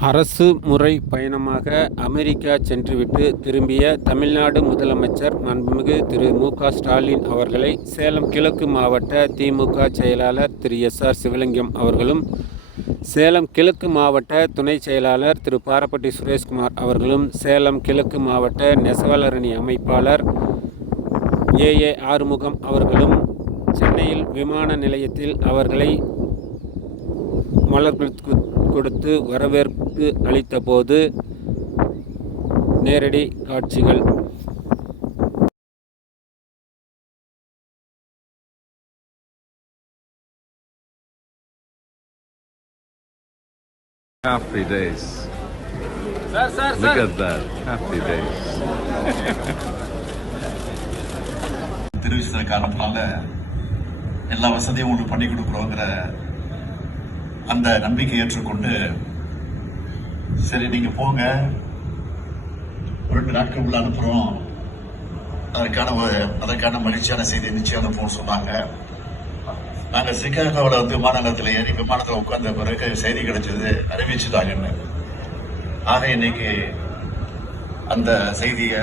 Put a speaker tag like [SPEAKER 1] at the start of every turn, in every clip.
[SPEAKER 1] அரசு முறை பயணமாக அமெரிக்கா சென்றுவிட்டு திரும்பிய தமிழ்நாடு முதலமைச்சர் மாண்புமிகு திரு மு க ஸ்டாலின் அவர்களை சேலம் கிழக்கு மாவட்ட திமுக செயலாளர் திரு எஸ் ஆர் சிவலிங்கம் அவர்களும் சேலம் கிழக்கு மாவட்ட துணை செயலாளர் திரு பாரப்பட்டி சுரேஷ்குமார் அவர்களும் சேலம் கிழக்கு மாவட்ட நெசவாளரணி அமைப்பாளர் ஏ ஏ ஆறுமுகம் அவர்களும் சென்னையில் விமான நிலையத்தில் அவர்களை மலர்கள் கொடுத்து வரவேற்பு அளித்தபோது நேரடி காட்சிகள்
[SPEAKER 2] Happy days.
[SPEAKER 1] Sir sir
[SPEAKER 2] Look at that. Happy days.
[SPEAKER 3] தெரிவிச்ச காரணத்தினால எல்லா வசதியும் உங்களுக்கு பண்ணி கொடுக்குறோங்கிற அந்த நம்பிக்கை ஏற்றுக்கொண்டு சரி நீங்க போங்க. ஒரு ரெண்டு நாட்கள் உள்ள அனுப்புறோம். அதற்கான ஒரு- அதற்கான மகிழ்ச்சியான செய்தி நிச்சயம் அனுப்புவோம் சொன்னாங்க. நாங்க சிகாகோவில் வந்து விமான நிலையத்தில் ஏறி விமானத்தில் உட்கார்ந்த பிறகு செய்தி கிடைச்சது அறிவிச்சுட்டாங்கன்னு ஆக இன்னைக்கு அந்த செய்தியை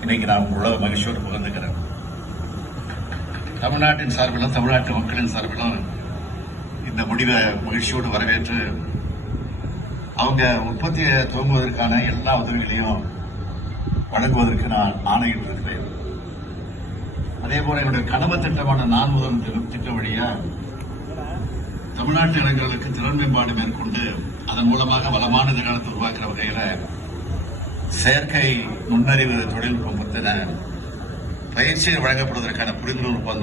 [SPEAKER 3] இன்னைக்கு நான் உங்களோட மகிழ்ச்சியோடு பகிர்ந்துக்கிறேன். தமிழ்நாட்டின் சார்பிலும் தமிழ்நாட்டு மக்களின் சார்பிலும் இந்த முடிவை மகிழ்ச்சியோடு வரவேற்று அவங்க உற்பத்தியை துவங்குவதற்கான எல்லா உதவிகளையும் வழங்குவதற்கு நான் ஆணையிட்டிருக்கிறேன் அதே போல என்னுடைய கனவு திட்டமான நான் முதல் திட்டம் வழியா தமிழ்நாட்டு இளைஞர்களுக்கு திறன் மேம்பாடு மேற்கொண்டு அதன் மூலமாக வளமான எதிர்காலத்தை உருவாக்குற வகையில செயற்கை நுண்ணறிவு தொழில்நுட்பம் பற்றின வழங்கப்படுவதற்கான புரிந்துணர்வு ஒப்பந்தம்